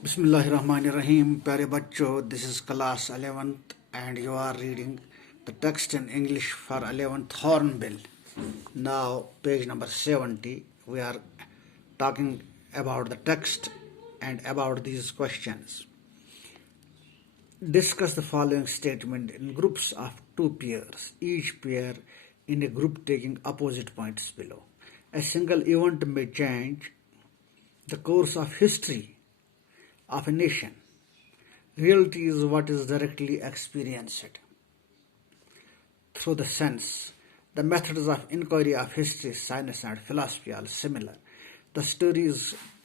Bismillahirrahmanirrahim. Pyare bachcho, this is class 11th and you are reading the text in English for 11th Hornbill. Now, page number 70, we are talking about the text and about these questions. Discuss the following statement in groups of two pairs, each pair in a group taking opposite points below. A single event may change the course of history of a nation. Reality is what is directly experienced through the sense. The methods of inquiry of history, science and philosophy are similar. The stories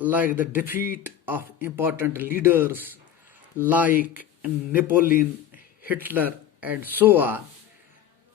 like the defeat of important leaders like Napoleon, Hitler and so on,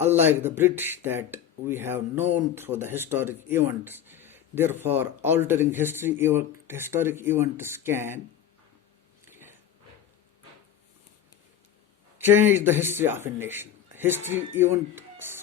unlike the British that we have known through the historic events. Therefore, altering historic events can change the history of a nation. History events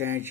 change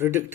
predict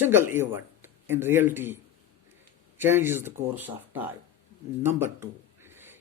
single event, in reality changes the course of time. Number 2,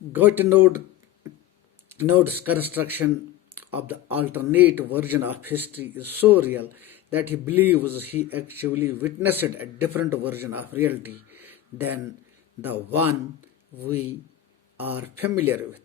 Goethe-Node's construction of the alternate version of history is so real that he believes he actually witnessed a different version of reality than the one we are familiar with.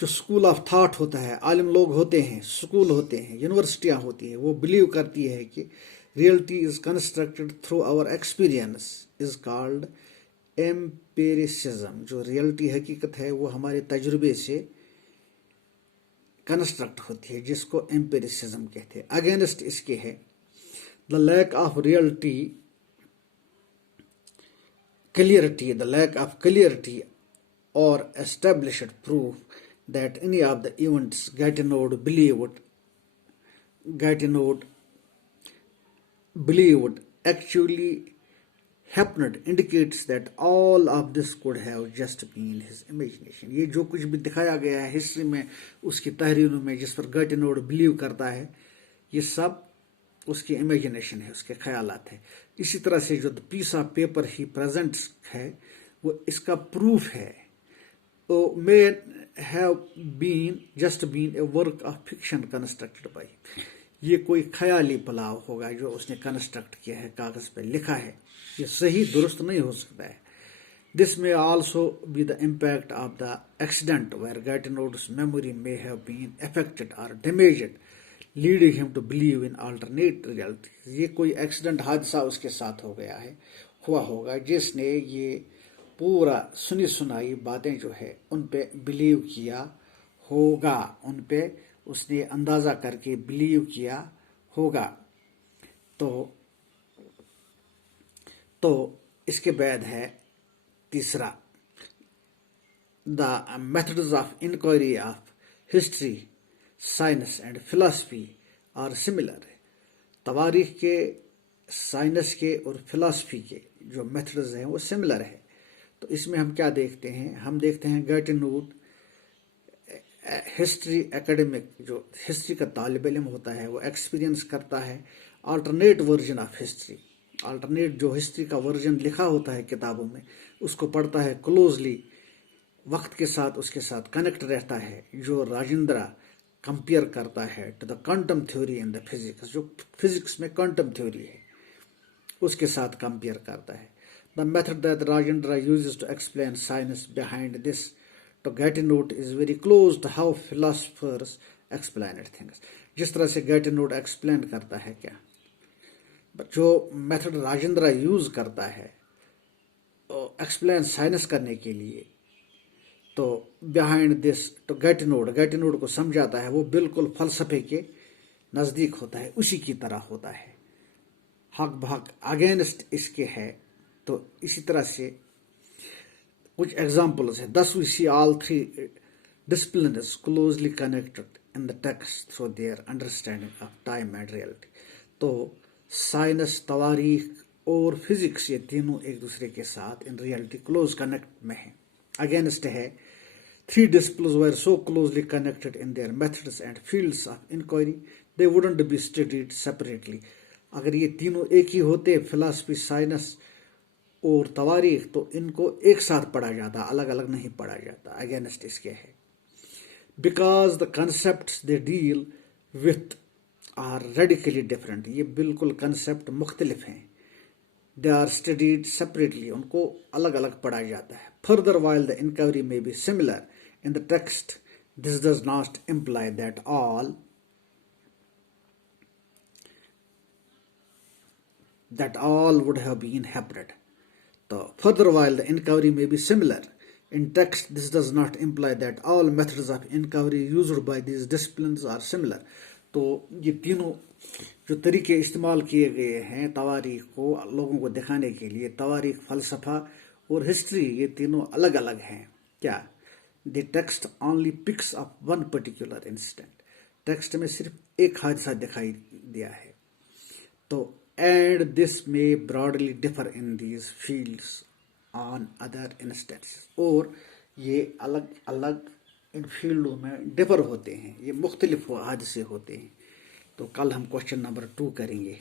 جو school of thought ہوتا ہے، عالم لوگ ہوتے ہیں، school ہوتے ہیں، یونیورسٹیاں ہوتی ہیں، وہ بلیو کرتی ہے کہ reality is constructed through our experience is called empiricism. جو ریئلٹی حقیقت ہے وہ ہمارے تجربے سے کنسٹرکٹ ہوتی ہے، جس کو ایمپیریسزم کہتے ہیں. اگینسٹ اس کے ہے the lack of reality the lack of clarity or established proof that any of the events believed actually happened indicates that all of this could have just been his imagination. یہ جو کچھ بھی دکھایا گیا ہے ہسٹری میں، اس کی تحریروں میں، جس پر گیٹینوڈ بلیو کرتا ہے، یہ سب اس کی امیجنیشن ہے، اس کے خیالات ہیں. اسی طرح سے جو پیس آف پیپر ہی پریزنٹس ہے وہ اس کا پروف ہے. may have just been a work of fiction constructed by him. یہ کوئی خیالی پلاؤ ہوگا جو اس نے کنسٹرکٹ کیا ہے، کاغذ پہ لکھا ہے. یہ صحیح درست نہیں ہو سکتا ہے. This may also be the impact of the accident where Gatinode's memory may have been affected or damaged, leading him to believe in alternate realities. یہ کوئی ایکسیڈنٹ حادثہ اس کے ساتھ ہوا ہوگا جس نے یہ پورا سنی سنائی باتیں جو ہے ان پہ بلیو کیا ہوگا، ان پہ اس نے اندازہ کر کے بلیو کیا ہوگا. تو اس کے بعد ہے تیسرا، the methods of inquiry of history, science and philosophy are similar. تواریخ کے، سائنس کے اور فلاسفی کے جو میتھڈز ہیں وہ سملر ہے. تو اس میں ہم کیا دیکھتے ہیں؟ ہم دیکھتے ہیں گیٹینوڈ ہسٹری اکیڈمک، جو ہسٹری کا طالب علم ہوتا ہے، وہ ایکسپیرینس کرتا ہے alternate version of history. Alternate جو ہسٹری کا ورژن لکھا ہوتا ہے کتابوں میں، اس کو پڑھتا ہے کلوزلی، وقت کے ساتھ اس کے ساتھ کنیکٹ رہتا ہے. جو راجندرا کمپیئر کرتا ہے to the quantum theory in the physics, جو فزکس میں کوانٹم تھیوری ہے اس کے ساتھ کمپیئر کرتا ہے. The method that Rajendra uses to explain science behind this to Gatinode is very close to how philosophers explain things. جس طرح سے گیٹینوڈ ایکسپلین کرتا ہے، کیا جو میتھڈ راجندرا یوز کرتا ہے ایکسپلین سائنس کرنے کے لیے، تو بیہائنڈ دس تو گیٹینوڈ کو سمجھاتا ہے، وہ بالکل فلسفے کے نزدیک ہوتا ہے، اسی کی طرح ہوتا ہے، حق بحق اگینسٹ اس کے ہے. تو اسی طرح سے کچھ ایگزامپلز ہیں. Thus we see all three disciplines closely connected in the text through their understanding of time and reality. تو سائنس، تواریخ اور فزکس، یہ تینوں ایک دوسرے کے ساتھ ان ریئلٹی کلوز کنیکٹ میں ہیں. اگینسٹ ہے three disciplines were so closely connected in their methods and fields of inquiry they wouldn't be studied separately. اگر یہ تینوں ایک ہی ہوتے، فلاسفی، سائنس اور تواریخ، تو ان کو ایک ساتھ پڑھا جاتا، الگ الگ نہیں پڑھا جاتا. اگینسٹ اس کے ہے because the concepts they deal with are radically different. یہ بالکل کنسیپٹ مختلف ہیں. دے آر اسٹڈیڈ سپریٹلی، ان کو الگ الگ پڑھا جاتا ہے. Further while the enquiry may be similar in the text this does not employ that all would have been happened. So, further, while the inquiry may be similar in text, this does not imply that all methods of inquiry used by these disciplines are similar. تو یہ تینوں جو طریقے استعمال کیے گئے ہیں تواریخ کو لوگوں کو دکھانے کے لیے، تواریخ، فلسفہ اور ہسٹری، یہ تینوں الگ الگ ہیں. کیا؟ The text only picks up one particular instant. Text میں صرف ایک حادثہ دکھائی دیا ہے. تو and this may broadly differ in these fields on other instances. اور یہ الگ الگ ان فیلڈوں میں ڈفر ہوتے ہیں، یہ مختلف حادثے ہوتے ہیں. تو کل ہم کوشچن نمبر 2 کریں گے.